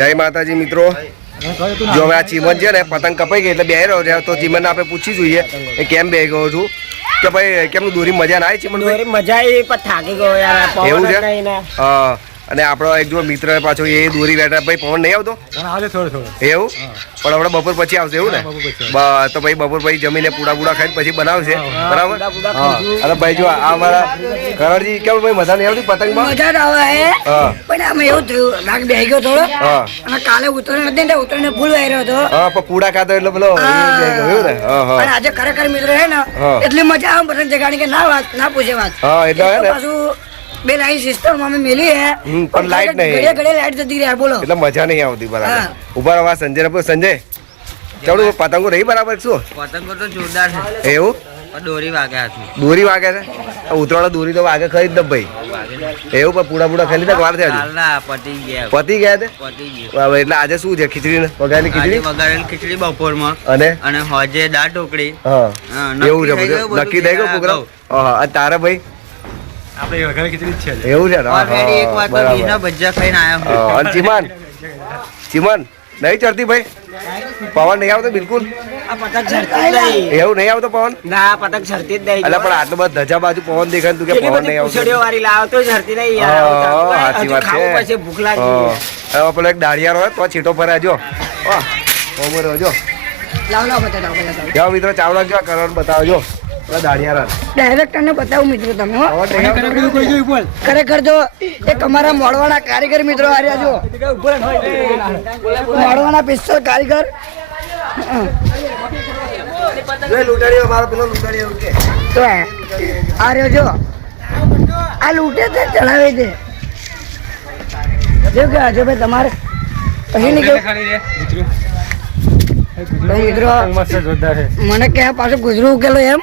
જય માતાજી મિત્રો, જો હવે આ ચીમન છે ને પતંગ કપાઈ ગઈ એટલે બે રહ્યો છે તો ચીમન આપણે પૂછી જોઈએ એ કેમ બે ગયો છું કે ભાઈ કેમનું દોરી મજા ના આવી ચીમન? મજા આવી પણ થાકી ગયો યાર. એવું છે? હા. અને આપણો એક જો મિત્ર પાછો એ દોરી બેઠા ભાઈ પવન નહીં આવતો એવું પણ આપણે બપોર પછી આવશે એવું ને? તો ભાઈ બપોર પછી જમીને પૂડા ખાઈને પછી બનાવશે બરાબર. અને ભાઈ જો આ અમારા કરણજી કેવું ભાઈ મજા નહીં આવતી પતંગમાં? મજા આવે પણ આમ એવું થયું રાગ બેહી ગયો થોડો અને કાલે ઉતરણ નથી ને ઉતરણ ભૂલ વાયરો હતો. હા પણ પૂડા ખાતો એટલે પેલો એવું ને. પણ આજે ખરેખર મિત્રો હે ને એટલી મજા આવે પતંગ જગાડી કે ના પૂછે વાત. હા એટલે પાછું બે લાઈન સિસ્ટમ અમે મેલી હે પણ લાઈટ નહીં, ઘડે લાઈટ જતી રહી બોલો એટલે મજા નહીં આવતી બરાબર. ઉભા રહો સંજય ને સંજય ચડું પતંગો રહી બરાબર? શું પતંગો તો જોરદાર છે એવું? દોરી વાગ્યા છે. દોરી વાગે છે? ઉતરાળો દોરી તો વાગે ખરી જ ભાઈ એવું. પણ પૂડા ખાઈ લીધા વાર થયા પતી ગયા તે એટલે આજે શું છે? ખીચડી વગાડેલી ખીચડી? વગાડેલી ખીચડી બપોરમાં અને હોજે દાળ ઢોકળી. હા એવું છે બધું નક્કી થઈ ગયો પ્રોગ્રામ. હા અને તારે ભાઈ એવું છે ને? ભજીયા ખાઈને આવ્યા. અને ચીમન નહીં ચડતી ભાઈ? પવન નહીં આવતો બિલકુલ? એવું નહીં આવતો પવન? ના પતંગ ચડતી જ નહીં. એટલે પણ આટલો બધો ધજા બાજુ પવન દેખાય તું કે પવન નહીં આવતો? વાળી લાવતો ચડતી નહીં યાર. સાચી વાત છે. ભૂખ લાગી. હવે પેલો એક દાળિયાર હોય તો છીટો ફરે જો જો જાઓ મિત્રો ચાવડા જો કરણ બતાવજો દાળિયાર ડાયરેક્ટર ને બતાવું મિત્રો તમે ખરેખર જો એક અમારા મોડવાના કારીગર મિત્રો આવ્યા છો, મોડવાના પિસ્તોલ કારીગર. તો આ રહ્યો જો આ લૂંટે તે ચડાવે છે જો કે આજે ભાઈ તમારે કહી નહીં કેવું મિત્રો મને કે પાછું ગુજરું ઉકેલો એમ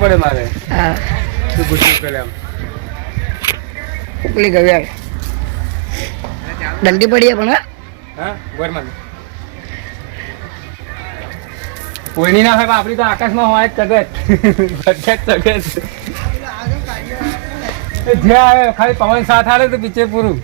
પડે મારે ઉકલી ગયું દંડી પડી પણ કોઈની ના હોય આપડી તો આકાશમાં હોય જ્યાં ખાલી પવન સાથ આવે તો પીછે પૂરું.